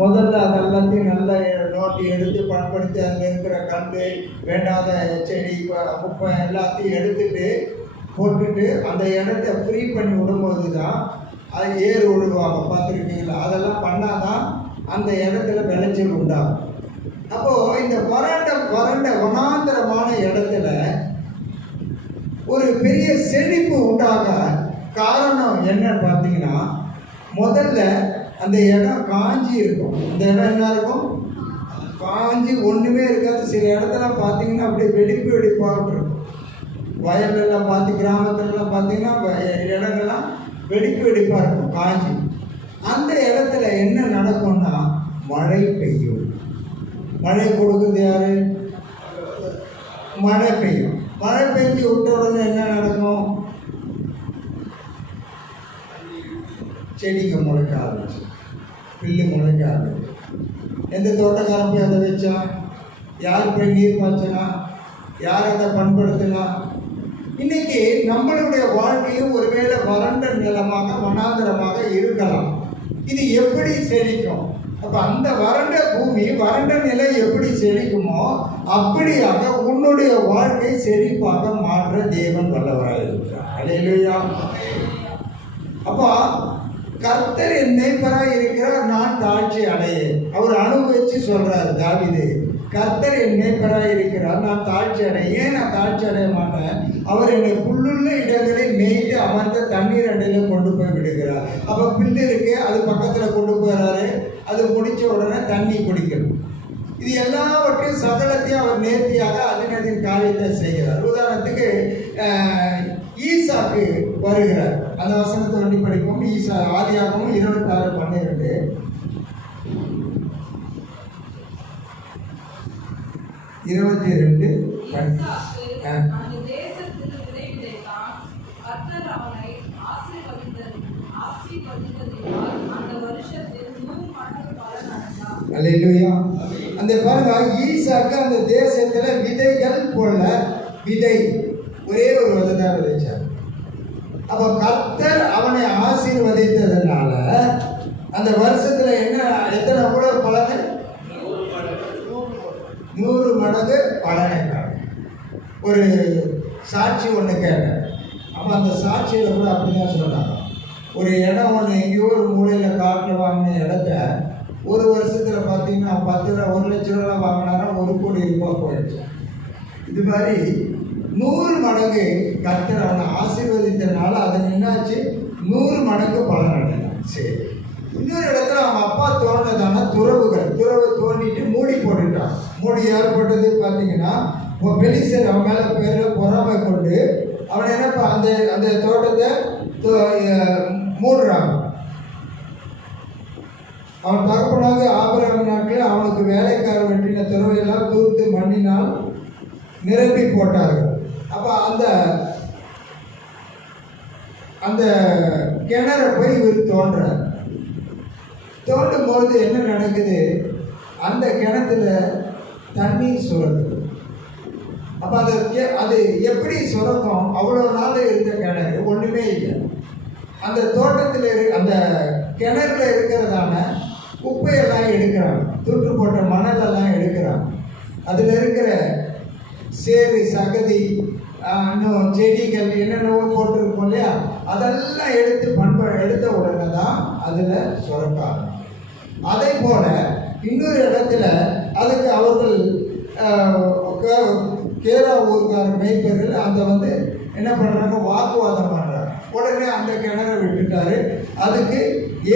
முதல்ல அதெல்லாத்தையும் நல்லா நோட்டி எடுத்து பண்படுத்தி அங்கே இருக்கிற கல் வேண்டாத செடி குப்பை எல்லாத்தையும் எடுத்துட்டு போட்டுட்டு அந்த இடத்த ஃப்ரீ பண்ணி விடும்போது தான் அது ஏறு விழுவாங்க. பார்த்துருக்கீங்களா? அதெல்லாம் பண்ணாதான் அந்த இடத்துல விளைச்சல் உண்டாகும். அப்போது இந்த வறண்ட வனாந்தரமான இடத்துல ஒரு பெரிய செழிப்பு உண்டாக காரணம் என்னன்னு பார்த்தீங்கன்னா, முதல்ல அந்த இடம் காஞ்சி இருக்கும். அந்த இடம் என்ன இருக்கும்? காஞ்சி ஒன்றுமே இருக்காது. சில இடத்துல பார்த்தீங்கன்னா அப்படியே வெடிப்பாக இருக்கும். வயலெல்லாம் பார்த்து கிராமத்துலலாம் பார்த்தீங்கன்னா இடங்கள்லாம் வெடிப்பாக இருக்கும் காஞ்சி. அந்த இடத்துல என்ன நடக்கும்னா மழை பெய்யும். மழை கொடுக்குறது யாரு? மழை பெய்யும். மழை பெய்ஞ்சு விட்ட உடனே என்ன நடக்கும்? செடிங்க முளைக்க ஆரம்பிச்சு, பில்லு முளைக்க ஆரம்பிச்சு. எந்த தோட்டக்காரன் போய் அதை வச்சா? யார் போய் நீர் பாய்ச்சினா? யார் அதை பண்படுத்தினா? இன்னைக்கு நம்மளுடைய வாழ்க்கையும் ஒருவேளை வறண்ட நிலமாக வனாந்தரமாக இருக்கலாம். இது எப்படி செழிக்கும்? அப்போ அந்த வறண்ட பூமி வறண்ட நிலை எப்படி செழிக்குமோ அப்படியாக உன்னுடைய வாழ்க்கை செழிப்பாக மாற்ற தேவன் வல்லவராக இருக்கிறார். அல்லேலூயா. அப்போ கர்த்தர் என் மேய்ப்பராக இருக்கிறார், நான் தாழ்ச்சி அடையேன். அவர் அனுபவிச்சு சொல்றாரு தாவீது, கர்த்தர் என் மேய்ப்பராக இருக்கிறார், நான் தாழ்ச்சி அடைய. ஏன் நான் தாழ்ச்சி அடைய மாட்டேன்? அவர் என்னை புல்லுள்ள இடங்களில் மேய்த்து அமர்ந்த தண்ணீர் அண்டையில கொண்டு போய் விடுகிறார். அப்போ பில்லு இருக்கு, அது பக்கத்தில் கொண்டு போகிறாரு. அது முடிச்ச உடனே தண்ணி குடிக்கணும். இது எல்லாவற்றையும் சகலத்தையும் அவர் நேர்த்தியாக அதனதின் காரியத்தை செய்கிறார். உதாரணத்துக்கு ஈசாக்கு வருகிறார். அந்த வசனத்தை வண்டி படிப்போம். ஈசா ஆதியாகமும் 26:12. அல்லேலூயா. அந்த பாருங்க, ஈசாக்கு அந்த தேசத்துல விதைகள் போல விதை ஒரே ஒரு விதை விதைச்சார். அப்ப கர்த்தர் அவனை ஆசீர்வதித்ததுனால அந்த வருஷத்துல என்ன, எத்தனை கூட பலனை? 100 மடங்கு பலனை. ஒரு சாட்சி ஒன்று கேட்டேன். அப்போ அந்த சாட்சியில் கூட அப்படிதான் சொன்னாங்க. ஒரு இடம் ஒன்று எங்கேயோ ஒரு மூலையில் காட்டில் வாங்கின இடத்த ஒரு வருஷத்தில் பார்த்தீங்கன்னா 10 ரூபா 1 லட்ச ரூபா வாங்கினாரா 1 கோடி ரூபாய் போயிடுச்சு. இது மாதிரி 100 மடங்கு கர்த்தர் அவனை ஆசீர்வதித்தனால அதன் என்னாச்சு? 100 மடங்கு பலன் அடைந்தான். சரி, இன்னொரு இடத்துல அவங்க அப்பா தோண்டினதான துறவு தோண்டிட்டு மூடி போட்டுட்டான். மூடி ஏற்பட்டது பார்த்தீங்கன்னா, பெலிஸ்தர் அவன் மேலே பேரில் பொறாமை கொண்டு அவனை என்னப்பா அந்த தோட்டத்தை மூடுறாங்க. அவன் தகப்பனாக ஆபிரகாம் நாட்டில் அவனுக்கு வேலைக்கார வெட்டின துறவையெல்லாம் தூர்த்து மண்ணினால் நிரப்பி போட்டார்கள். அப்போ அந்த கிணற போய் இவர் தோன்றார். தோண்டும் பொழுது என்ன நடக்குது? அந்த கிணத்துல தண்ணி சுரக்குது. அப்போ அது எப்படி சுரக்கும்? அவ்வளோ நாள் இருந்த கிணறு ஒன்றுமே இல்லை. அந்த தோட்டத்தில் அந்த கிணறுல இருக்கிறதான குப்பையெல்லாம் எடுக்கிறாங்க, தூட்டு போட்ட மணலெல்லாம் எடுக்கிறாங்க. அதில் இருக்கிற சேறு சகதி இன்னும் செடிகள் என்னென்னவோ போட்டிருக்கோம் இல்லையா, அதெல்லாம் எடுத்த உடனே தான் அதில் சுரக்காங்க. அதே போல இன்னொரு இடத்துல அதுக்கு அவர்கள் கேரா ஊர்கார மேய்ப்பர்கள் அந்த என்ன பண்ணுறாங்க? வாக்குவாதம் பண்ணுறாங்க. உடனே அந்த கிணறை விட்டுட்டாரு. அதுக்கு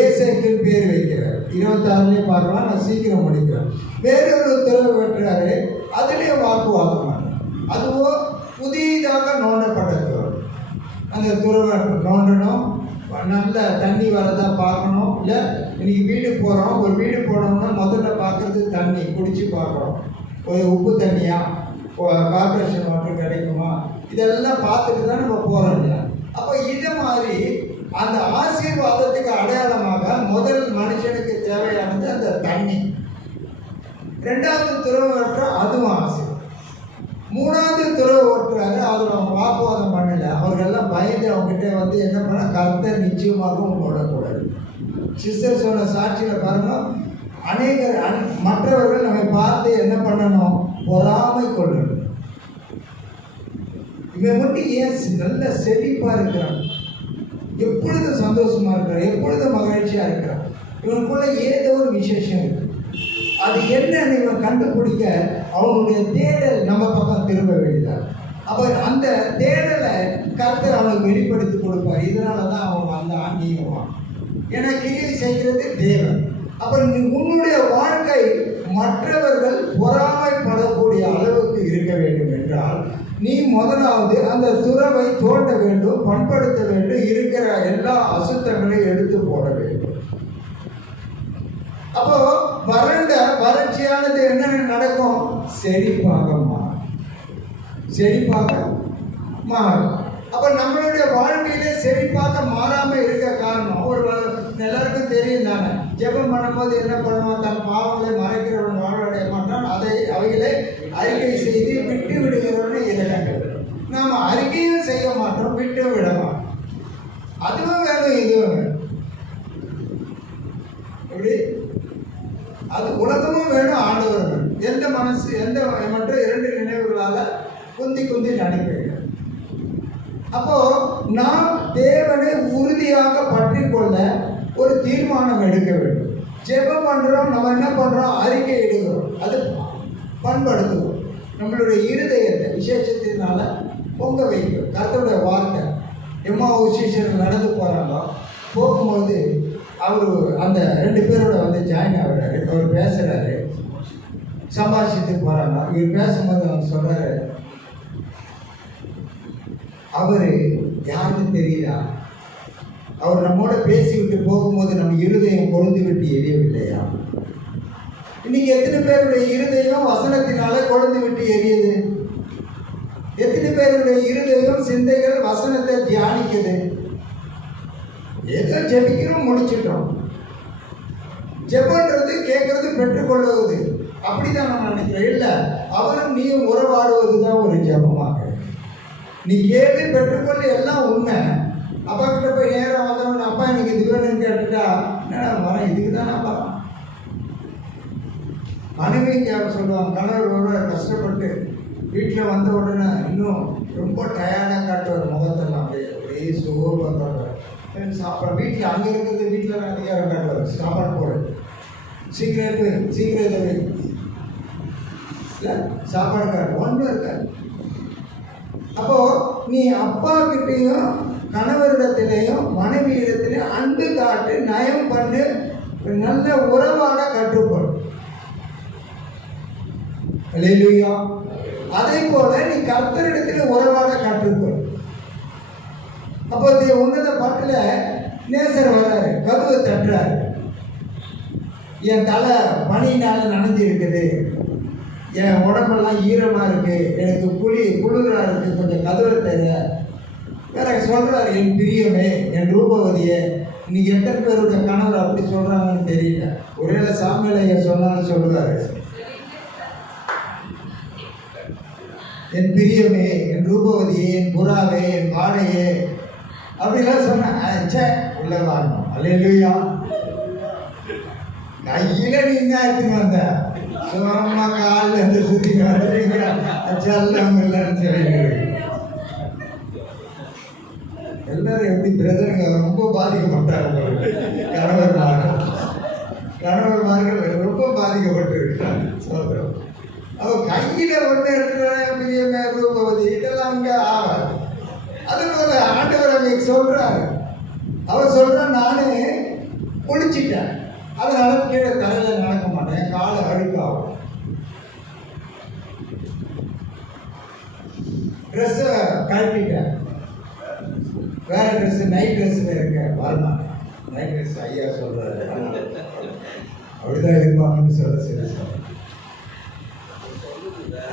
ஏசேக்குன்னு பேர் வைக்கிறார். 26 பார்க்கலாம், நான் சீக்கிரம் முடிக்கிறேன். வேறொரு துறவு வெட்டுறாரு, அதுலேயே வாக்குவாதம் பண்ணுறாங்க. அதுவும் புதிதாக நோண்டப்பட்ட துறவு. அந்த துறவை நோண்டணும், நல்ல தண்ணி வரதா பார்க்கணும். இல்லை இன்னைக்கு வீடு போகிறோம், ஒரு வீடு போனோம்னா முதல்ல பார்க்குறது தண்ணி குடிச்சு பார்க்குறோம். ஒரு உப்பு தண்ணியா, கார்பரேஷன் வாட்டர் கிடைக்குமா, இதெல்லாம் பார்த்துட்டு தான் நம்ம போகிறோம் இல்லையா. அப்போ இது மாதிரி அந்த ஆசீர்வாதத்துக்கு அடையாளமாக முதல் மனுஷனுக்கு தேவையானது அந்த தண்ணி. 2வது துறவு ஓட்டுற அதுவும் ஆசீர்வாதம். 3வது துறவு ஓட்டுறாரு, அதில் அவங்க வாக்குவாதம் பண்ணல. அவர்களெல்லாம் பயந்து அவங்ககிட்ட என்ன பண்ண, கர்த்தர் நிச்சயமாக உங்களோட கூடாது. சிஸ்டர் சொன்ன சாட்சியில் பாருங்க, மற்றவர்கள் நம்மை பார்த்து என்ன பண்ணணும்? பொறாமை கொள்ளணும். இவன் மட்டும் ஏன் நல்ல செழிப்பா இருக்கிறான், எப்பொழுதும் சந்தோஷமா இருக்கிறான், எப்பொழுதும் மகிழ்ச்சியா இருக்கிறான், இவனுக்குள்ள ஏதோ ஒரு விசேஷம் இருக்கு. அது என்னன்னு இவன் கண்டுபிடிக்க அவனுடைய தேடல் நம்ம பக்கம் திரும்ப வேண்டியதான். அப்போ அந்த தேடலை கர்த்தர் அவனுக்கு வெளிப்படுத்தி கொடுப்பார். இதனால தான் அவன் அந்த ஆன்மீகமாக, ஏன்னா கிரியை செய்கிறது தேவன். அப்போ உன்னுடைய வாழ்க்கை மற்றவர்கள் பொறாமைப்படக்கூடிய அளவுக்கு இருக்க வேண்டும் என்றால் நீ முதலாவது அந்த துறவை தோண்ட வேண்டும், பண்படுத்த வேண்டும், இருக்கிற எல்லா அசுத்தங்களையும் எடுத்து போட வேண்டும். அப்போ வறட்சியானது என்ன நடக்கும்? செழிப்பாக மாறும். அப்ப நம்மளுடைய வாழ்க்கையிலே செழிப்பாக மாறாம இருக்க காரணம் ஒரு எல்லாருக்கும் தெரியும் தானே. ஜெபம் பண்ணும்போது என்ன பண்ணுவான்? தன் பாவங்களை மறைக்கிறவன் வாழ்வடைய மாட்டான், அவைகளை அறிக்கை செய்து விட்டு விடுகிறவன் இரண்டாம். நாம அறிக்கையும் செய்ய மாட்டோம், விட்டு விட மாட்டோம். அதுவும் வேணும், இதுவும் வேணும். எப்படி? அது உலகமும் வேணும், ஆண்டவரும் வேணும். எந்த மனசு மட்டும் இரண்டு நினைவுகளால குந்தி நடிப்பீங்க. அப்போ நாம் தேவனை உறுதியாக பற்றி கொள்ள ஒரு தீர்மானம் எடுக்க வேண்டும். ஜெபம் பண்றோம், நம்ம என்ன பண்றோம்? அறிக்கை எடுக்கிறோம், அது பண்படுத்துவோம். நம்மளுடைய இருதயத்தை விசேஷத்தினால பொங்க வைக்கும். கர்த்தருடைய வார்த்தை எம்மாவூர் சீஷர்கள் நடந்து போறாங்க. போகும்போது அவர் அந்த 2 பேரோட வந்து ஜாயின் ஆகிறாரு. அவர் பேசுறாரு, சம்பாஷித்து போறாங்க. இவர் பேசும்போது அவர் சொல்றாரு, அவரு யாருன்னு தெரியல, அவர் நம்மோட பேசிவிட்டு போகும்போது நம்ம இருதயம் கொழுந்து விட்டு எரியவில்லையா? இன்னைக்கு எத்தனை பேருடைய இருதயம் வசனத்தினால கொழுந்து விட்டு எரியுது? எத்தனை பேருடைய இருதயம் சிந்தைகள் வசனத்தை தியானிக்குது? ஏதோ ஜெபிக்கிறோம், முடிச்சிட்டோம். ஜெபன்றது கேட்கறது பெற்றுக்கொள்வது, அப்படிதான் நான் நினைக்கிறேன். இல்லை, அவரும் நீயும் உறவாடுவது தான் ஒரு ஜெபமாக. நீ கேட்டு பெற்றுக்கொள்ள எல்லாம் உண்மை. அப்பா கிட்ட போய் நேரம் வந்தவன், அப்பா எனக்கு இது வேணும்னு கேட்டுட்டா என்ன வரேன், இதுக்கு தான் நான் வரேன். மனைவிக்காக சொல்லுவாங்க, கணவர் கஷ்டப்பட்டு வீட்டில் வந்த உடனே இன்னும் ரொம்ப டயர்டாக காட்டுவார், முகத்தெல்லாம் அப்படியே சோர்வாக காட்டுவார். சாப்பாடு வீட்டில் அங்கே இருக்கிறது வீட்டில் அதிகாரம் காட்டுவார், சாப்பாடு போடு, சீக்கிரம் இதை வை, இல்லை சாப்பாடு காட்டு, ஒன்றும் இருக்காது. அப்போ நீ அப்பா கிட்டையும் கணவரிடத்திலையும் மனைவி இடத்திலையும் அன்பு காட்டு, நயம் பண்ணு, நல்ல உறவாட கற்றுப்படும். அல்லேலூயா. அதே போல நீ கர்த்தரிடத்தில் உறவாட கற்றுக்கொள். அப்போ உன்னத பாட்டுல நேசர் வர்றாரு, கதவை தட்டுறாரு. என் தலை பனியினால நனைஞ்சு இருக்குது, என் உடம்பெல்லாம் ஈரமாக இருக்கு, எனக்கு குளிராக இருக்கு, கொஞ்சம் கதவை தர. வேற சொல்றாரு, என் பிரியமே, என் ரூபவதியே. இன்னைக்கு எத்தனை பேருடைய கணவர் அப்படி சொல்றாங்கன்னு தெரியல. ஒருவேளை சாமியில சொன்னாலும் சொல்லுவாரு, என் பிரியமே, என் ரூபவதியே, என் புறாவே, என் வாடையே, அப்படிலாம் சொன்ன உள்ள வாழணும். அல்லேலூயா. கையில நீங்க எடுத்துன்னு வந்த சும்மா காலில் இருந்து சுத்தி செல்லம் இல்லைன்னு சொல்லி எல்லாரும் எப்படி பிரதருங்க ரொம்ப பாதிக்கப்பட்டாங்க. கணவர்மார்கள் ரொம்ப பாதிக்கப்பட்டு இருக்காங்க. சோதரம் அவ கையில ஒன்று எடுத்துக்கிற ரூபவதி இதெல்லாம் அங்கே ஆகாது. அது போல ஆண்டவர் அன்னைக்கு சொல்றாரு, அவர் சொல்ற, நானு குளிச்சிட்டேன், அதனால கீழே தலையில நடக்க மாட்டேன், காலை அழுக்காகும். ட்ரெஸ்ஸை கழட்டிட்டேன், வேற ட்ரெஸ், நைட் ட்ரெஸ்ஸில் இருக்க வரலாம். நைட் ட்ரெஸ் ஐயா சொல்றாரு, அப்படிதான் இருப்பாங்கன்னு சரி சார்.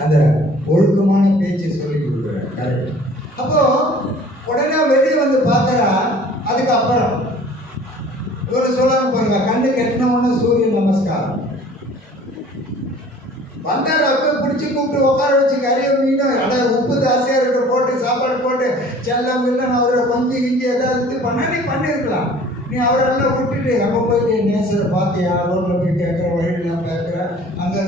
அந்த ஒழுக்கமான பேச்சு சொல்லி கொடுக்குறேன், கரெக்ட். அப்போ உடனே வெளியே வந்து பார்க்கறா. அதுக்கப்புறம் இவர் சொல்லாம பாருங்க, கண்ணு கெட்டினவொன்னு சூரிய நமஸ்காரம். வந்தார், அப்போ பிடிச்சி கூப்பிட்டு உட்கார வச்சு கறியை மீனும் உப்பு ஜாஸ்தியாக இருக்க போட்டு சாப்பாடு போட்டு செல்லம் இல்லைன்னு அவரை கொஞ்சம் கிஞ்சி ஏதாவது பண்ண நீ பண்ணியிருக்கலாம். நீ அவரெல்லாம் விட்டுட்டு அப்போ போய் நீ நேசரை பார்த்தியா, ரோட்டில் போய் கேட்குற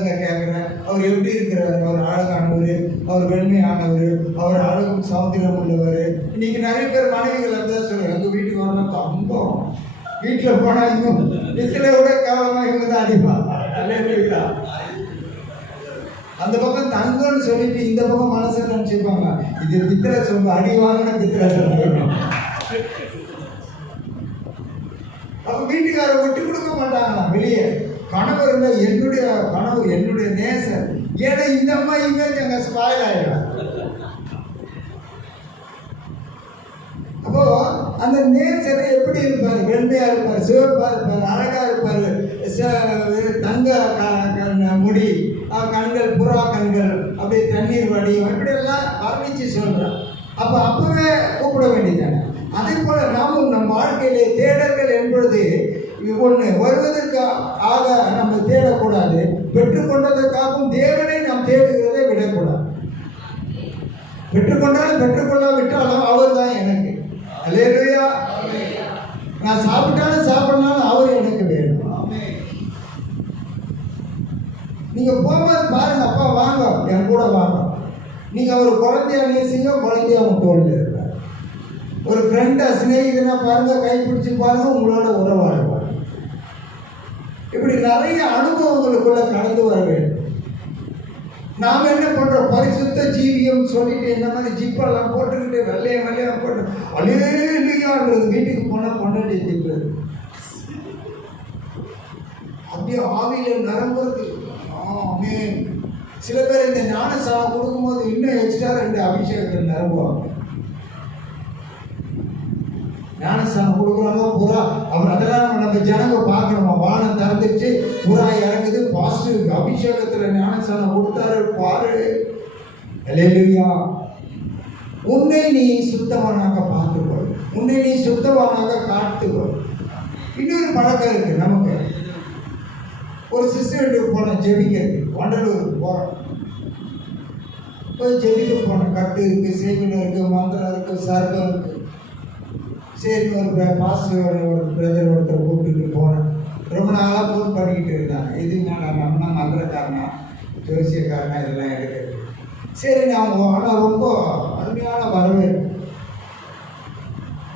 தாங்க கேட்குறேன். அவர் எப்படி இருக்கிறார்? அவர் அழகானவர், அவர் வெண்மையானவர், அவர் அழகும் சௌந்தரியம் உள்ளவர். இன்னைக்கு நிறைய பேர் மனைவிகள் தான் சொல்லுவாங்க, எங்கள் வீட்டுக்கு வரணும் தம்பம், வீட்டில் போனால் இன்னும் வீட்டில் விட கேவலமாக இவங்க தான் அடிப்பாங்க. அந்த பக்கம் தங்கம்னு சொல்லிட்டு இந்த பக்கம் மனசை நினச்சிப்பாங்க, இது பித்தளை சொந்த அடி வாங்கின பித்தளை சொந்த. அப்ப வீட்டுக்காரரை விட்டு கொடுக்க மாட்டாங்களா வெளியே? கணவர் இல்லை, என்னுடைய கணவர் என்னுடைய நேசர். ஏன்னா இந்த அம்மா இமேஜ் அங்க ஸ்பாயில் ஆயிடும். அப்போ அந்த நேசரை எப்படி இருப்பாரு? வெண்மையா இருப்பார், சிவப்பா இருப்பார், அழகா இருப்பாரு, தங்க முடி, கண்கள் புறா கண்கள், அப்படியே தண்ணீர் வடியும், இப்படி எல்லாம் வர்ணிச்சு சொல்றான். அப்பவே கூப்பிட வேண்டியதானே. அதே போல நாமும் நம் வாழ்க்கையிலே தேடல்கள் என்பது ஒன்று வருவதற்கு ஆக நம்ம தேடக்கூடாது, பெற்றுக்கொண்டதற்காகவும் தேவனை நாம் தேடுகிறதை விடக்கூடாது. பெற்றுக்கொண்டாலும் பெற்றுக்கொள்ளாவிட்டாலும் அவர் தான் எனக்கு. அல்லேலூயா. நான் சாப்பிட்டாலும் சாப்பிடனாலும் அவர் எனக்கு வேணும். நீங்க போகும்போது பாருங்க, அப்பா வாங்க என் கூட வாங்க. நீங்க ஒரு குழந்தைய நேசிங்க, குழந்தைய அவங்க தோல்ல இருப்பார். ஒரு ஃப்ரெண்டா சிநேகிதனா பாருங்க, கைப்பிடிச்சு பாருங்க, உங்களோட உறவாடுவார். இப்படி நிறைய அனுபவங்களுக்குள்ள கடந்து வர வேண்டும். நாம என்ன பண்றோம்? பரிசுத்த ஜீவியம் சொல்லிட்டு இந்த மாதிரி ஜிப்பெல்லாம் போட்டுக்கிட்டு வெள்ளையா போட்டு அலேலுயான்றது வீட்டுக்கு போனா கொண்டாடி ஜிப்புறது அப்படியே ஆவியில நரம்புறது. ஆமென். சில பேர் இந்த ஞானசானம் கொடுக்கும்போது இன்னும் எக்ஸ்ட்ரா 2 அபிஷேகத்தில் நிரம்புவாங்க. ஞானஸ்தானம் கொடுக்குறாங்க, புறா அவர் அதெல்லாம் நம்ம ஜனங்க பார்க்கணுமா? வானம் திறந்துச்சு, புறா இறங்குது, பாசிட்டிவ் அபிஷேகத்தில் ஞானஸ்தானம் கொடுத்தாரு பாரு. அல்லேலூயா. உன்னை நீ சுத்தவானாக பார்த்துக்கொள், உன்னை நீ சுத்தவானாக காத்துக்கொள். இன்னொரு பழக்கம் இருக்கு நமக்கு. ஒரு சிஸ்டருக்கு போன ஜெபிக்கிறது, வண்டலூருக்கு போகிறோம், போய் ஜெபிக்க போனோம். கட்டு இருக்கு, சேவினம் இருக்கு, மந்திரம் இருக்கு, சர்க்கம் இருக்கு. சரி, ஒரு பாஸ்டர் ஒரு பிரதர் ஒருத்தர் கூப்பிட்டு போனேன். ரொம்ப நாளாக ஃபோன் பண்ணிக்கிட்டு இருந்தாங்க, இது நான் அம்மா மந்திரக்காரனா ஜோசியக்காரனா இதெல்லாம் எடுக்கிறது. சரி, நான் ஆனால் ரொம்ப அருமையான வரவேற்பு.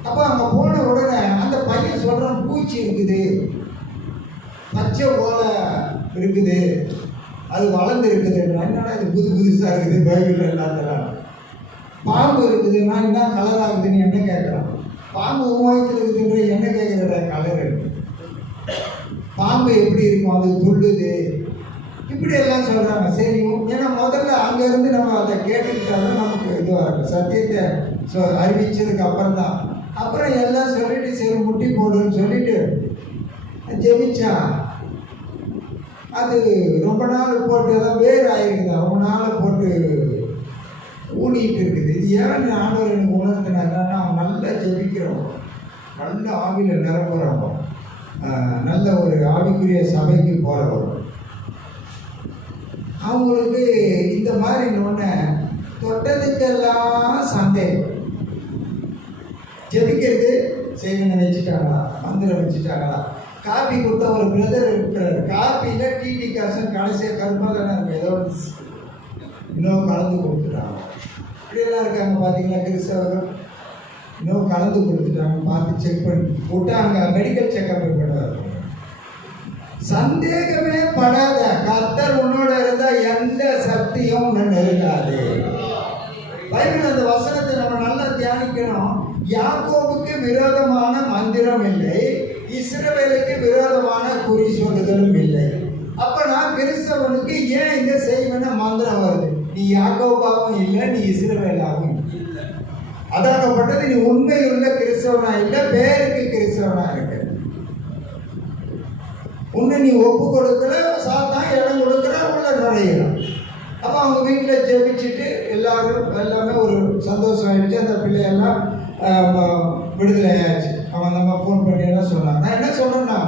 அப்போ அங்கே போன உடனே அந்த பையன் சொல்கிறான், பூச்சி இருக்குது, பச்சை ஓலை இருக்குது, அது வளர்ந்து இருக்குது. என்னடா இது புதுசாக இருக்குது, பைபிள் எல்லாத்தெல்லாம். பாம்பு இருக்குது, நான் என்ன கலர் ஆகுதுன்னு என்ன கேட்குறான். பாம்பு உமாயத்தில் இருக்குதுன்ற என்ன கேட்குற கலர் இருக்கு. பாம்பு எப்படி இருக்கும், அது துள்ளுது, இப்படி எல்லாம் சொல்கிறாங்க. சரி, ஏன்னா முதல்ல அங்கேருந்து நம்ம அதை கேட்டுக்கிட்டாலும் நமக்கு இதுவாக இருக்கும். சத்தியத்தை அறிவிச்சதுக்கு அப்புறம் தான். அப்புறம் எல்லாம் சொல்லிட்டு சரி முட்டி போடுன்னு சொல்லிட்டு ஜெபிச்சா அது ரொம்ப நாள் போட்டு எல்லாம் வேறு ஆகிருக்குது, ரொம்ப நாள் போட்டு ஊனிட்டு இருக்குது. இது ஏன் ஆண்டவர் எனக்கு உணர்த்தினாருன்னா, அவன் நல்லா ஜெபிக்கிறவங்க, நல்ல ஆவியில் நிரம்புறவங்க, நல்ல ஒரு ஆவிக்குரிய சபைக்கு போகிறவங்க, அவங்களுக்கு இந்த மாதிரி ஒன்று தொட்டதுக்கெல்லாம் சந்தேகம். ஜெபிக்கிறது செய்வனை வச்சுட்டாங்களா, மந்திரம் வச்சுட்டாங்களா. காப்பி கொடுத்தா ஒரு பிரதர் இருக்கிறார், காப்பியில் டிடி காசன் கடைசியாக கருப்பாக ஏதோ இன்னும் கலந்து கொடுத்துட்டாங்க. இப்படியெல்லாம் இருக்காங்க பார்த்தீங்களா கிறிஸ்தவர்கள். இன்னும் கலந்து கொடுத்துட்டாங்க, பார்த்து செக் பண்ணி விட்டாங்க, மெடிக்கல் செக்அப் பண்ணுவார். சந்தேகமே படாத, கர்த்தர் உன்னோட இருந்தால் எந்த சக்தியும் உன்னை நெருங்காது. பைபிள் அந்த வசனத்தை நம்ம நல்லா தியானிக்கணும். யாக்கோபுக்கு விரோதமான மந்திரம் இல்லை, இஸ்ரவேலுக்கு விரோதமான குறி சொல்லுதலும் இல்லை. அப்ப நான் கிறிஸ்தவனுக்கு ஏன் இந்த செய்வன மந்திரம் வருது? நீ யாக்கோபாவும் இல்லை, நீ இஸ்ரவேலாவும் இல்லை. அதாகப்பட்டது நீ உண்மையுள்ள கிறிஸ்தவனா இல்லை, பேருக்கு கிறிஸ்தவனா இருக்க. உன்னை நீ ஒப்பு கொடுக்கல, சாத்தான் இடம் கொடுக்கற, உள்ள நுழையலாம். அப்போ அவங்க வீட்டில் ஜெபிச்சுட்டு எல்லாமே ஒரு சந்தோஷம் ஆயிடுச்சு. அந்த பிள்ளையெல்லாம் விடுதலை ஆயிடுச்சு. அவன் நம்ம ஃபோன் பண்ணி எல்லாம் சொன்னாங்க. நான் என்ன சொல்றேன்னா,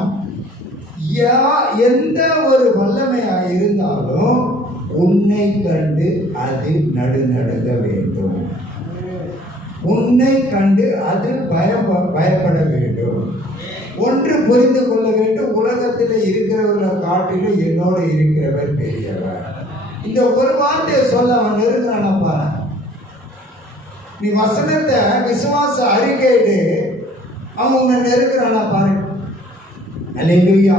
எந்த ஒரு வல்லமையாக இருந்தாலும் உன்னை கண்டு அது நடுநடுங்க வேண்டும். உன்னை கண்டு அது பயப்பட வேண்டும். ஒன்று புரிந்து கொள்ள வேண்டும், உலகத்தில் இருக்கிறவர்களை காட்டிலும் என்னோட நம்மளோடு இருக்கிறவர் பெரியவர். இந்த ஒரு வார்த்தையை சொல்ல அவன் நெருங்கிறானப்பா. நீ வசனத்தை விசுவாச அறிக்கையிட்டு அவன் உன்னை நெருங்கிறானா பாரு. அல்லேலூயா.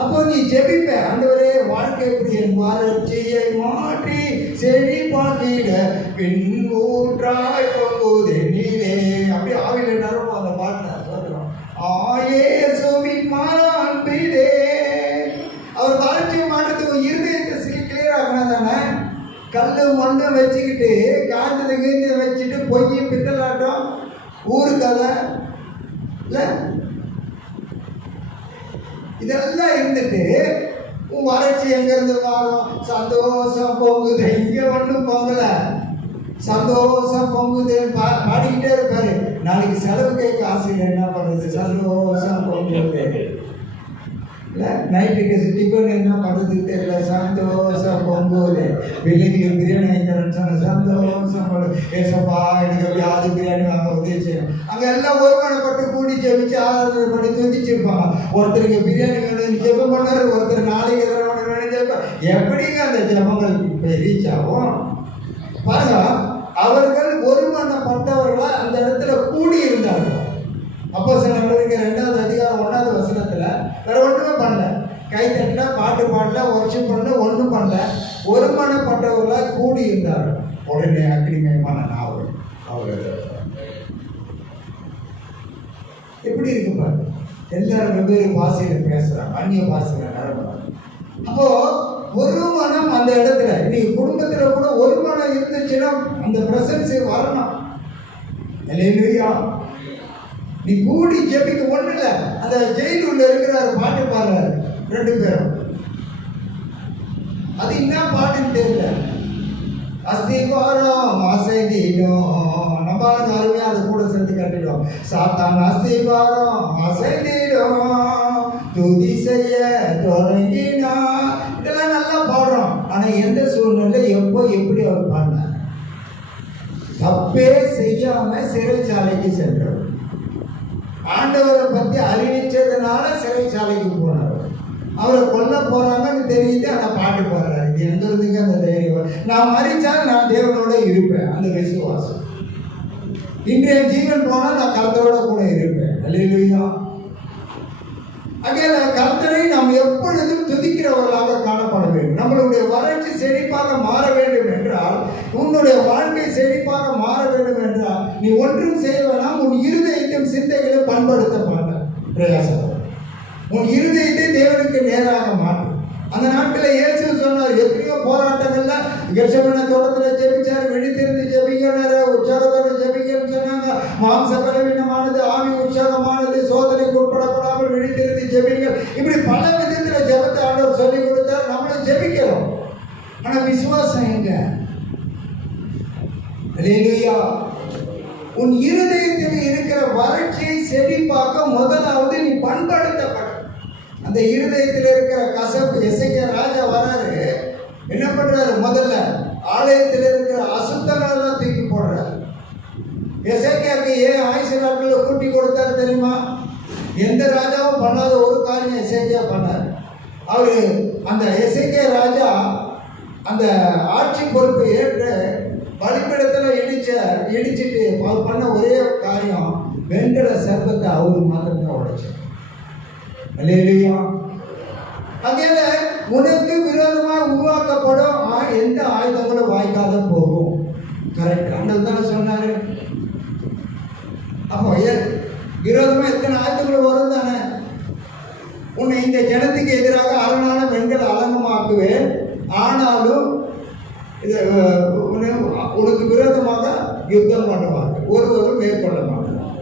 அப்போ நீ ஜெபிப்ப, ஆண்டவரே வாழ்க்கை இப்படி என் வறட்சியை மாற்றி செழிப்பாக்கிட பின்னூற்றாய் பொங்குதே நீரே. அப்படியே ஆவில நேரம் அந்த பாட்டை சொல்றோம். ஆயேசுவின் மாண்பிலே அவர் வறட்சி மாற்றத்துக்கு இருதயத்தை கிளியர் ஆகினா தானே. கல்லு மண்ணு வச்சுக்கிட்டு காய்ச்சல கீழ்ச்சி வச்சுட்டு பொய் பித்தலாட்டம் ஊரு கதை இல்லை இதெல்லாம் இருந்துட்டு உன் வறட்சி எங்கிருந்து வாழும்? சந்தோஷம் பொங்குது. இங்க ஒன்றும் பொங்கல, சந்தோஷம் பொங்குது பாடிக்கிட்டே இருப்பாரு. நாளைக்கு செலவு கேட்க ஆசையில் என்ன பண்ணுறது? சந்தோஷம் பொங்குது. இல்லை நைட்டுக்கு டிஃபன் என்ன பண்ணுறதுக்கு தெரியல, சந்தோஷம் பொங்குது. வெளியே பிரியாணி வாங்கிக்கிறேன்னு சொன்ன சந்தோஷம் பொங்கு. ஏசப்பா எனக்கு வியாதி பிரியாணி வாங்க உதவி. அங்கே எல்லாம் ஒருமனப்பட்டு கூடி ஜெபிச்சு ஆராதனை பண்ணி துதிச்சிருப்பாங்க. ஒருத்தருக்கு பிரியாணி வேணும் ஜெபம் பண்ணாரு, ஒருத்தர் நாளைக்கு எதனா வேணும் ஜெபம். எப்படிங்க அந்த ஜெபங்கள் இப்போ ரீச் ஆகும் பாருங்க. அவர்கள் ஒருமனப்பட்டவர்களா அந்த இடத்துல கூடி இருந்தார்கள். அப்போஸ்தலர் நடவடிக்கை 2வது அதிகாரம் 1வது வசனத்துல வேற ஒன்றுமே பண்ணல, கை தட்டல, பாட்டு பாடல, ஒர்ஷிப் பண்ணல, ஒன்றும் பண்ணல. ஒருமனப்பட்டவர்களா கூடி இருந்தார்கள். உடனே அக்னிமயமான நாவல் அவர் எப்படி இருக்கு பாரு. எல்லாரும் வெவ்வேறு பாஷையில பேசுறாங்க, அந்நிய பாஷையில நடக்கிறாங்க. அப்போ ஒரு மனம் அந்த இடத்துல இன்னைக்கு குடும்பத்துல கூட ஒரு மனம் இருந்துச்சுன்னா அந்த பிரசன்ஸ் வரணும். அல்லேலூயா. நீ கூடி ஜெபிக்க ஒண்ணு இல்லை. அந்த ஜெயிலுள்ள இருக்கிறாரு பாட்டு பாடுறாரு 2 பேரும். அது என்ன பாட்டுன்னு தெரியல. அஸ்திபாரம் அசைதிடும். நம்ம அருமையா அதை கூட சேர்த்து கட்டிடும். சாத்தான் அஸ்திபாரம் அசைதிடும் துதி செய்ய தொடங்கினா. இதெல்லாம் நல்லா பாடுறோம். ஆனா எந்த சூழ்நிலை எப்போ எப்படி அவர் பாடினார்? தப்பே செய்யாம சிறைச்சாலைக்கு சென்றவர். ஆண்டவரை பத்தி அறிவிச்சதுனால சிறைச்சாலைக்கு போனார். அவரை கொல்ல போறாங்கன்னு தெரியுது, ஆனா பாட்டு பாடுறாரு. இது எங்க இருந்துங்க அந்த தைரியம்? நான் மறிச்சா நான் தேவனோட இருப்பேன், அந்த விசுவாசம். இன்றைய ஜீவன் போனா நான் கர்த்தரோட கூட இருப்பேன். அல்லேலூயா. அங்கே கர்த்தரை நாம் எப்பொழுதும் துதிக்கிறவர்களாக காணப்பட வேண்டும். நம்மளுடைய வறட்சி செழிப்பாக மாற வேண்டும் என்றால், உன்னுடைய வாழ்க்கை செழிப்பாக மாற வேண்டும் என்றால், நீ ஒன்றும் செய்ய வேணாம். உன் இருதயத்தையும் சிந்தைகளை பண்படுத்த பிரயாசம். உன் இருதயத்தை தேவனுக்கு நேராக மாற்றும். அந்த நாட்களில் இயேசு சொன்னார், எத்தனையோ போராட்டங்கள்ல கெத்செமனே தோட்டத்தில் ஜெபிச்சார். வெடித்திருந்து ஜெபிக்கிறாரு, உற்சாகத்தோடு ஜெபிக்கன்னு சொன்னாங்க. மாம்ச பலவீனமானது, ஆவி உற்சாகமானது, சோதனைக்கு உட்படப்படாமல் வெடித்திருந்து ஜெபிங்கள். இப்படி பல விதத்தில் ஜெபத்தை ஆண்டவர் சொல்லிக் கொடுத்தார். நம்மளும் ஜெபிக்கிறோம். ஆனா விசுவாசம் எங்க? அல்லேலூயா. உன் இருதயத்தில் இருக்கிற வறட்சியை செழிப்பாக்க முதலாவது நீ பண்படுத்தப்பட. அந்த இருதயத்தில் இருக்கிற கசப்பு. எசேக்கியா ராஜா வராரு, என்ன பண்றாரு? முதல்ல ஆலயத்தில் இருக்கிற அசுத்தங்கள் எல்லாம் தூக்கி போடுறாரு. எசேக்கியாவுக்கு ஏன் ஆயுசு நாட்களை கூட்டி கொடுத்தாரு தெரியுமா? எந்த ராஜாவும் பண்ணாத ஒரு காரியம் எசேக்கியா பண்ணார். அவரு அந்த எசேக்கியா ராஜா அந்த ஆட்சி பொறுப்பை ஏற்று பலிபீடத்தில் இடிச்சிட்டு அவர் பண்ண ஒரே காரியம் வெண்கல சர்ப்பத்தை அவரு மாத்திரம்தான் உடைச்சார். அல்லேலூயா. அங்கே உனக்கு விரோதமாக உருவாக்கப்படும் எந்த ஆயுதங்களும் வாய்க்காத போகும். கரெக்ட், ஆண்டவர் தானே சொன்னாரு. அப்போ விரோதமா எத்தனை ஆயுதங்கள் வரும் தானே. உன்னை இந்த ஜனத்துக்கு எதிராக அரணான வெண்கல அலங்கமாக்குவேன், ஆனாலும் இது உனக்கு விரோதமாக யுத்தம் பண்ணுவார்கள், ஒருவரும் மேற்கொள்ள மாட்டார்கள்.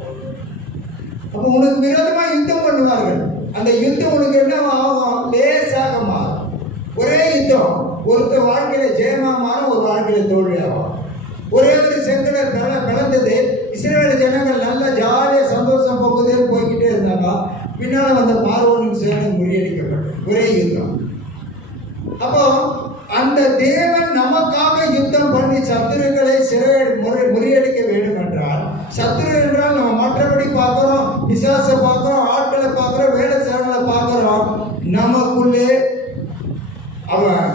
அப்போ உனக்கு விரோதமாக யுத்தம் பண்ணுவார்கள். அந்த யுத்தம் உனக்கு என்ன ஆகும்? லேசாக மாறும். ஒரே யுத்தம் ஒருத்தர் வாழ்க்கையில ஜெயமா மாறும், ஒரு வாழ்க்கையில தோல்வியாகும். ஒரே ஒரு செங்கடல் பிளந்தது. இஸ்ரவேல் ஜனங்கள் நல்லா ஜாலியாக சந்தோஷம் போகுதேன்னு போய்கிட்டே இருந்தாங்க. பின்னால வந்த பார்வோனுக்கு சேர்ந்து முறியடிக்கப்பட்டது. ஒரே யுத்தம். அப்போ அந்த தேவன் நமக்காக யுத்தம் பண்ணி சத்துருக்களை முறியடிக்க வேண்டும் என்றால், சத்துரு என்றால் நம்ம மற்றபடி பார்க்கிறோம், பிசாசை பார்க்கிறோம், ஆட்களை பார்க்கிறோம், வேலை சேவலை பார்க்கிறோம். நமக்குள்ளே அவன்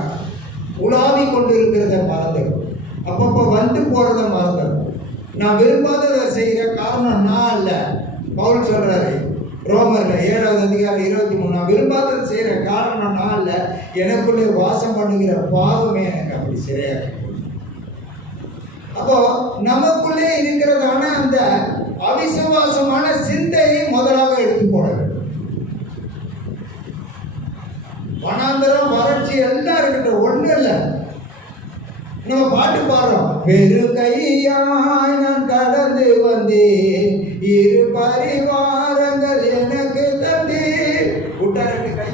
உலாவி கொண்டு இருக்கிறத மறந்துடும், அப்பப்போ வந்து போறத மறந்துடும். நான் விரும்பாததை செய்கிற காரணம் நான் அல்ல. பவுல் சொல்றாரு ரோமர்ல 7வது அதிகாரம் 23, நான் விரும்பாததை செய்கிற காரணம் நான் அல்ல, எனக்குள்ளே வாசம் பண்ணுகிற பாவமே எனக்கு அப்படி சிறையாக்கி. அப்போ நமக்குள்ளே இருக்கிறதான அந்த அவிசுவாசமான சிந்தையை முதலாக எடுத்து போட வேண்டும். வனாந்தரம் வறட்சி எல்லாம் இருக்கட்டும், ஒண்ணு இல்லை. நம்ம பாட்டு பாடுறோம், பெரு கையாய் நான் கடந்து வந்தேன், இரு பரிவாரங்கள் எனக்கு தந்தே. விட்டா 2 கை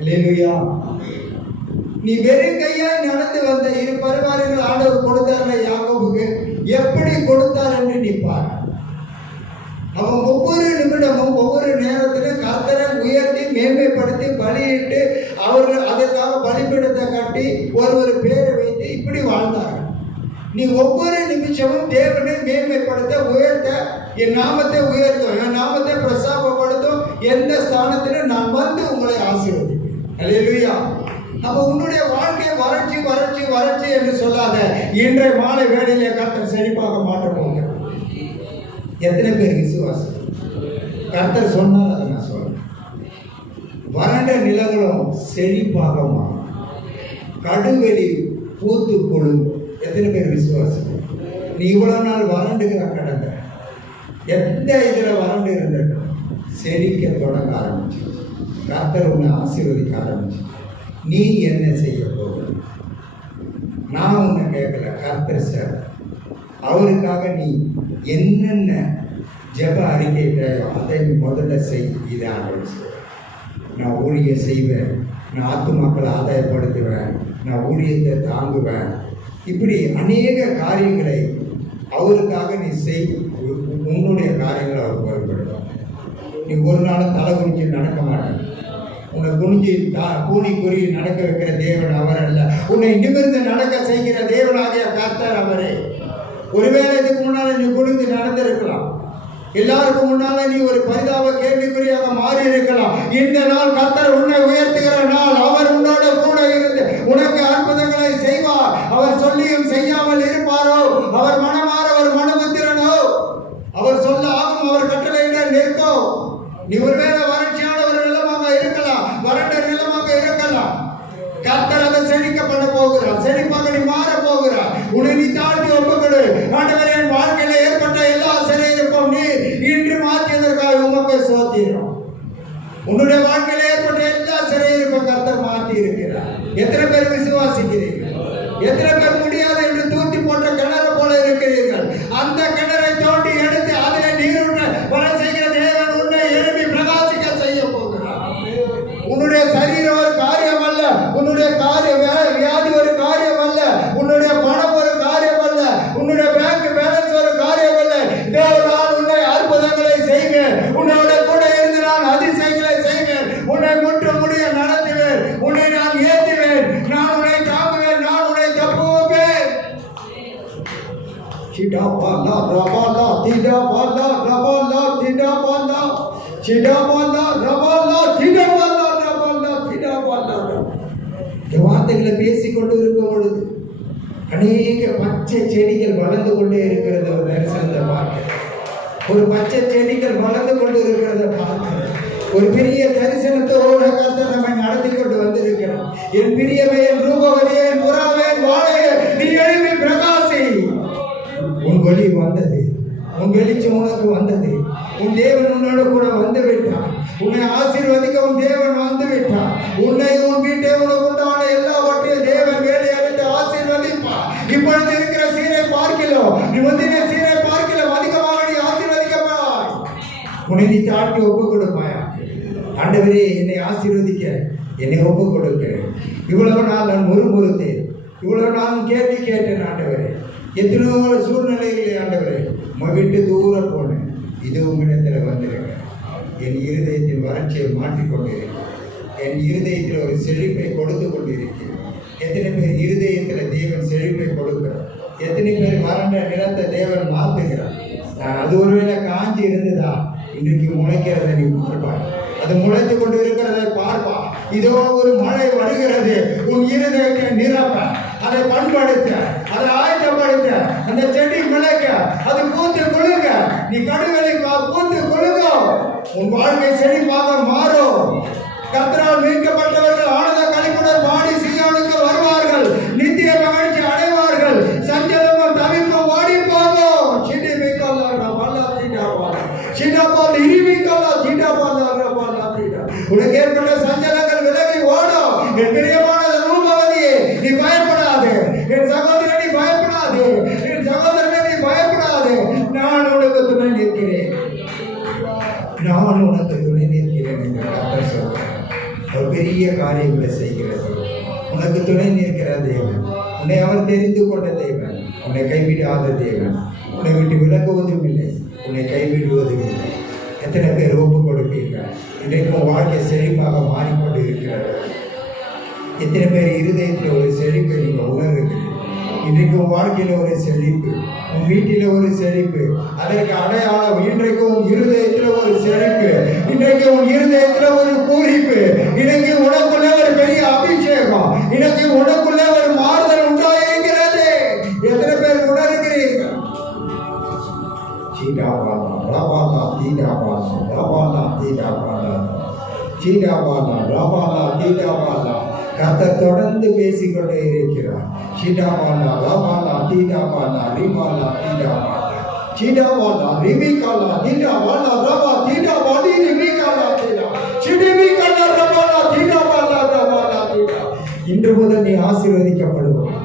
அல்லேலூயா. நீ வெறும் கையாய் நடந்து வந்த 2 பரிவாரங்கள் ஆண்டவர் கொடுத்தார்ல யாக்கோபுக்கு, எப்படி கொடுத்தார் என்று நீ பாரு. அவன் ஒவ்வொரு நிமிடமும் ஒவ்வொரு நேரத்திலும் கர்த்தரை உயர்த்தி மேன்மைப்படுத்தி பலியிட்டு அவர்கள் அதற்காக பலிபீடத்தை கட்டி ஒரு பேரை வைத்து இப்படி வாழ்ந்தார்கள். நீ ஒவ்வொரு நிமிஷமும் தேவனை மேன்மைப்படுத்த உயர்த்த, என் நாமத்தை உயர்த்தும், என் நாமத்தை பிரசாபப்படுத்தும், எந்த ஸ்தானத்திலும் நான் வந்து உங்களை ஆசீர்வதிப்பேன். அல்லேலூயா. அப்போ உன்னுடைய வாழ்க்கை வறட்சி வறட்சி வறட்சி என்று சொல்லாத, இன்றைய மாலை வேளையிலே கர்த்தர் செழிப்பாக மாற்ற போகிறார். எத்தனை பேர் விசுவாசம்? கர்த்தர் சொன்னால் அதை நான் சொல்றேன். வறண்ட நிலங்களும் செழிப்பாக மாறும், கடுவெளி பூத்து கொள்ளும். எத்தனை பேர் விசுவாசம்? நீ இவ்வளவு நாள் வறண்டுகிற கடந்த எந்த இதில் வறண்டு இருந்திருக்கும், செழிக்க தொடங்க ஆரம்பிச்சு, கர்த்தர் உன்னை ஆசீர்வதிக்க ஆரம்பிச்சு. நீ என்ன செய்ய போகிற? நான் உன்னை கேட்கல, கர்த்தர் சார். அவருக்காக நீ என்னென்ன ஜெப அறிக்கை தேவையோ அதை நீ முதல்ல செய். இதை ஆண்டவர் சொல்றார். நான் ஊழியம் செய்வேன், நான் ஆத்துமாக்களை ஆதாயப்படுத்துவேன், நான் ஊழியத்தை தாங்குவேன். இப்படி அநேக காரியங்களை அவருக்காக நீ செய். உன்னுடைய காரியங்களை அவர் பொருட்படுத்தும். நீ ஒரு நாளும் தலை குனிஞ்சு நடக்க மாட்டேன். உன்னை குனிஞ்சு கூனி குறி நடக்க வைக்கிற தேவன் அவர் அல்ல, உன்னை நிமிர்ந்து நடக்க செய்கிற தேவனாகிய கர்த்தர் அவரே. ஒருவேளை இதுக்கு முன்னால நீ குனிந்து நடந்திருக்கலாம், எல்லாருக்கும் முன்னால நீ ஒரு பரிதாப கேள்விக்குறியாக மாறி இருக்கலாம். இந்த நாள் கர்த்தர் உன்னை உயர்த்துகிற நாள். அவர் உன்னோட கூட இருந்து உனக்கு அற்புதங்களை செய்வார். அவர் சொல்லியும் செய்யாமல் இருப்பாரோ? அவர் மனமாற ஒரு மனமுத்திரனோ? அவர் சொல்ல ஆகும், அவர் கட்டளையிட நிற்கும். நீ ஒருவேளை வறட்சியான ஒரு நிலமாக இருக்கலாம், வறண்ட நிலமாக இருக்கலாம். கர்த்தர் அதை செழிக்க பண்ண போகிறார், செழிப்பாக நீ மாற போகிறார். உன்னை நீ தாழ்த்தி ஒப்புக்கொடு. ஆண்டவரே, என் வாழ்க்கையில ஏற்பட்ட எல்லா சிறையிருப்பும் நீ இன்று மாற்றியதற்காக உமக்கு சோத்திரம். உன்னுடைய வாழ்க்கையில ஏற்பட்ட எல்லா சிறையிருப்பும் கர்த்தர் மாற்றி இருக்கிறார். எத்தனை பேர் விசுவாசிக்கிறீர்கள்? எத்தனை பேர் முடியாது என்று தூக்கி போட்ட கிணறு போல இருக்கிறீர்கள்? அந்த கிணறை தோண்டி எடுத்து அதில் நீருற்ற வர செய்கிற தேவன் உன்னை எழுப்பி பிரகாசிக்க செய்ய போகிறார். உன்னுடைய சரீரம் ஒரு காரியம் அல்ல, உன்னுடைய வியாதி ஒரு காரியம் அல்ல, உன்னுடைய பணம் ஒரு காரியம் அல்ல, உன்னுடைய பேங்க் பேலன்ஸ் ஒரு காரியம் அல்ல. தேவனால் உன்னை அற்புதங்களை செய்வேன், உன்னோட கூட இருந்து நான் அதிசயங்களை செய்வேன், உன்னை முற்று முடிய நடத்துவேன், உன்னை நான் ஏற்றுவேன், நான் உன்னை தாங்குவேன், நான் உன்னை தப்புவேன். சிடாபாலா ரபாலா திடாபாலா ரபாலா திடாபாலா சிடாபாலா ரபாலா திடாபாலா ரபாலா திடாபாலா. இந்த வார்த்தைகளை பேசிக்கொண்டு இருக்கும் பொழுது அநேக பச்சை செடிகள் வளர்ந்து கொண்டே இருக்கிறத ஒரு தரிசனத்தை பார்க்கிறேன். ஒரு பச்சை செடிகள் வளர்ந்து கொண்டு இருக்கிறத பார்க்கிறேன். ஒரு பெரிய தரிசனத்தோட கர்த்தர் நம்மை நடத்தி கொண்டு வந்திருக்கிறோம். என் பிரியமே, என் ரூபவதியே, என் புறாவே, என் வாழையே, நீ எழுப்பி பிரகாசி. உன் ஒளி வந்தது, உன் வெளிச்சம் உனக்கு வந்தது. உன் தேவன் உன்னோட கூட வந்து விட்டான். உன்னை ஆசீர்வதிக்க உன் தேவன் வந்து விட்டான். உன்னை, உன் வீட்டை, உனக்கு உண்டான எல்லாவற்றையும் தேவன் வேலையளித்து ஆசீர்வதிப்பான். இப்பொழுது இருக்கிற சீரை பார்க்கலாம், நீ முந்தின சீரை பார்க்கலாம், அதிகமாக நீ ஆசீர்வதிக்கப்பாய். உன்னை நீ தாழ்த்தி ஒப்புக் கொடுப்பாயா? ஆண்டவரே, என்னை ஆசீர்வதிக்க என்னை ஒப்புக் கொடுக்கிறேன். இவ்வளவு நாள் நான் முறுமுறுத்தேன், இவ்வளவு நாள் கேள்வி கேட்டேன். ஆண்டவரே, எத்தனையோ சூழ்நிலைகளே ஆண்டவரே விட்டு தூரம் போனேன். இது உங்களிடத்தில் வந்திருக்கேன். என் இருதயத்தின் வறட்சியை மாற்றிக்கொண்டிருக்கிறேன். என் இருதயத்தில் ஒரு செழிப்பை கொடுத்து கொண்டிருக்கிறேன். எத்தனை பேர் இருதயத்தில் தேவன் செழிப்பை கொடுக்கிறார்? எத்தனை பேர் வறண்ட நிலத்தை தேவன் மாற்றுகிறார்? அது ஒருவேளை காஞ்சி இருந்ததா, இன்றைக்கு முளைக்கிறத நீ பார்ப்பாய். அது முளைத்து கொண்டு இருக்கிறதை பார்ப்பா. இதோ ஒரு மழை வருகிறது, உன் இருதயத்தை நிரப்ப, அதை பண்படுத்த, அதை ஆயத்தப்படுத்த, அந்த செடி முளைக்க, அது பூத்து கொழுங்க, நீ கடுகளை பூத்து கொழுங்க, உன் வாழ்க்கை செழிப்பாக மாறும். கர்த்தரால் மீட்கப்பட்டவர்கள் ஆனந்த களிப்புடன் பாடி சீயோனுக்கு வருவார்கள், நித்திய மகிழ்ச்சி அடைவார்கள், சஞ்சலமும் தவிப்பும் ஓடி போகும். உனக்கு ஏற்பட்ட சஞ்சலங்கள் விலகி ஓடும். என் பிரியமான ரூபவதியே, நீ பயப்படாது. என் சகோதரன், நீ பயப்படாது. என் சகோதரன், நீ பயப்படாது. நான் உனக்கு துணை நிற்கிறேன், நான் உனக்கு துணை நிற்கிறேன் என்று கர்த்தர் சொல்கிறார். ஒரு பெரிய காரியங்களை செய்கிறது. உனக்கு துணை நிற்கிற தேவன், உன்னை அவர் தெரிந்து கொண்ட தேவன், உன்னை கைவிடாத தேவன், உன்னை விட்டு விலகுவதும் இல்லை, உன்னை கைவிடுவதும் இல்லை. எத்தனை பேர் ஒப்பு கொடுப்பீர்கள்? இன்றைக்கு வாழ்க்கை செழிப்பாக மாறிக்கொண்டு இருக்கிறது. எத்தனை பேர் இருதயத்தில் ஒரு செழிப்பை நீங்கள் உணர்கிறீர்கள்? இன்றைக்கு உன் வாழ்க்கையில் ஒரு செழிப்பு, உன் வீட்டில் ஒரு செழிப்பு, அதற்கு அடையாளம் இன்றைக்கு உன் இருதயத்தில் ஒரு செழிப்பு, இன்றைக்கு உன் இருதயத்தில் ஒரு பூரிப்பு, இன்றைக்கு உனக்குள்ள ஒரு பெரிய அபிஷேகம், இன்றைக்கு உனக்குள்ள ஒரு மாறுதல் உண்டாயிருக்கிறது. எத்தனை பேர் உணர்கிறீர்கள்? கர்த்தர் தொடர்ந்து பேசிக்கொண்டே இருக்கிறார். இன்று முதல் நீ ஆசீர்வதிக்கப்படுவாய்.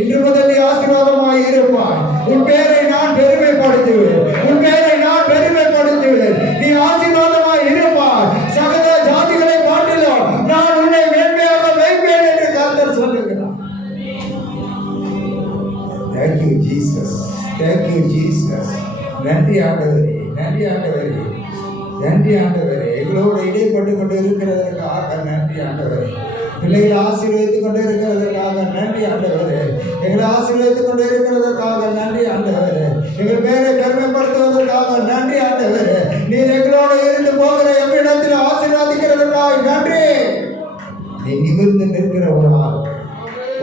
இன்று முதல் நீ ஆசீர்வாதமாய் இருப்பாய். உன் பேரை நான் பெருமைப்படுத்துவேன், உன் பேரை நான் பெருமைப்படுத்துவேன். நீ ஆசீர்வாதமாய் இருப்பாய். சகல ஜாதிகளை காட்டிலும் நான் உன்னை மேன்மையாக வைப்பேன் என்று கர்த்தர் சொல்லுகிறார். Thank you Jesus, thank you Jesus. நன்றி ஆண்டவரே, நன்றி ஆண்டவரே, நன்றி ஆண்டவரே. எங்களோடு இடைப்பட்டு கொண்டு இருக்கிறதற்காக நன்றி ஆண்டவரே. பிள்ளைகளை ஆசீர்வதித்துக் கொண்டு இருக்கிறதற்காக நன்றி ஆண்டவரே. எங்களை ஆசீர்வதித்துக் கொண்டு இருக்கிறதற்காக நன்றி ஆண்டவரே. எங்கள் பேரை பெருமைப்படுத்துவதற்காக நன்றி ஆண்டவரே. நீர் எங்களோடு இருந்து போகிற எவ்விடத்தில் ஆசீர்வதிக்கிறதற்காக நன்றி. நீ நிமிர்ந்து நிற்கிற ஒரு ஆள்,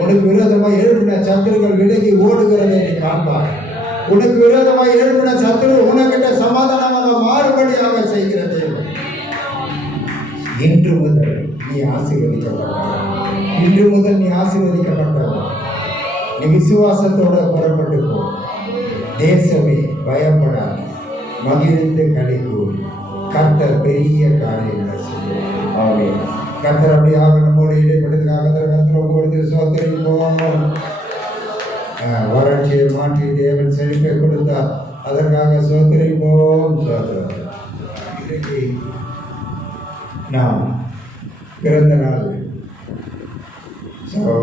உனக்கு விரோதமாக எழுப்பின சத்துருக்கள் விலகி ஓடுகிறதை நீ காண்பாய். உனக்கு விரோதமாக எழுப்பின சத்துரு உனக்கிட்ட சமாதானமாக மாறுபடியாக செய்கிறது. இன்று முதல் நீ ஆசீர்வதிக்கப்பட்டவன், இன்று முதல் நீ ஆசீர்வதிக்கப்பட்டவன். நீ விசுவாசத்தோட புறப்பட்டு போ. தேசமே பயப்படாது, மகிழ்ந்து களிக்கூர். கர்த்தர் பெரிய காரியங்களை செய்யும். ஆமென். கர்த்தர் அப்படியாக நம்மோடு இடைப்படுவதற்காக கர்த்தர் கொடுத்து சோதரிப்போம். வறட்சியை மாற்றி தேவன் செழிப்பை கொடுத்தார், அதற்காக சோதரிப்போம். இன்றைக்கு நாம் பிறந்த நாள்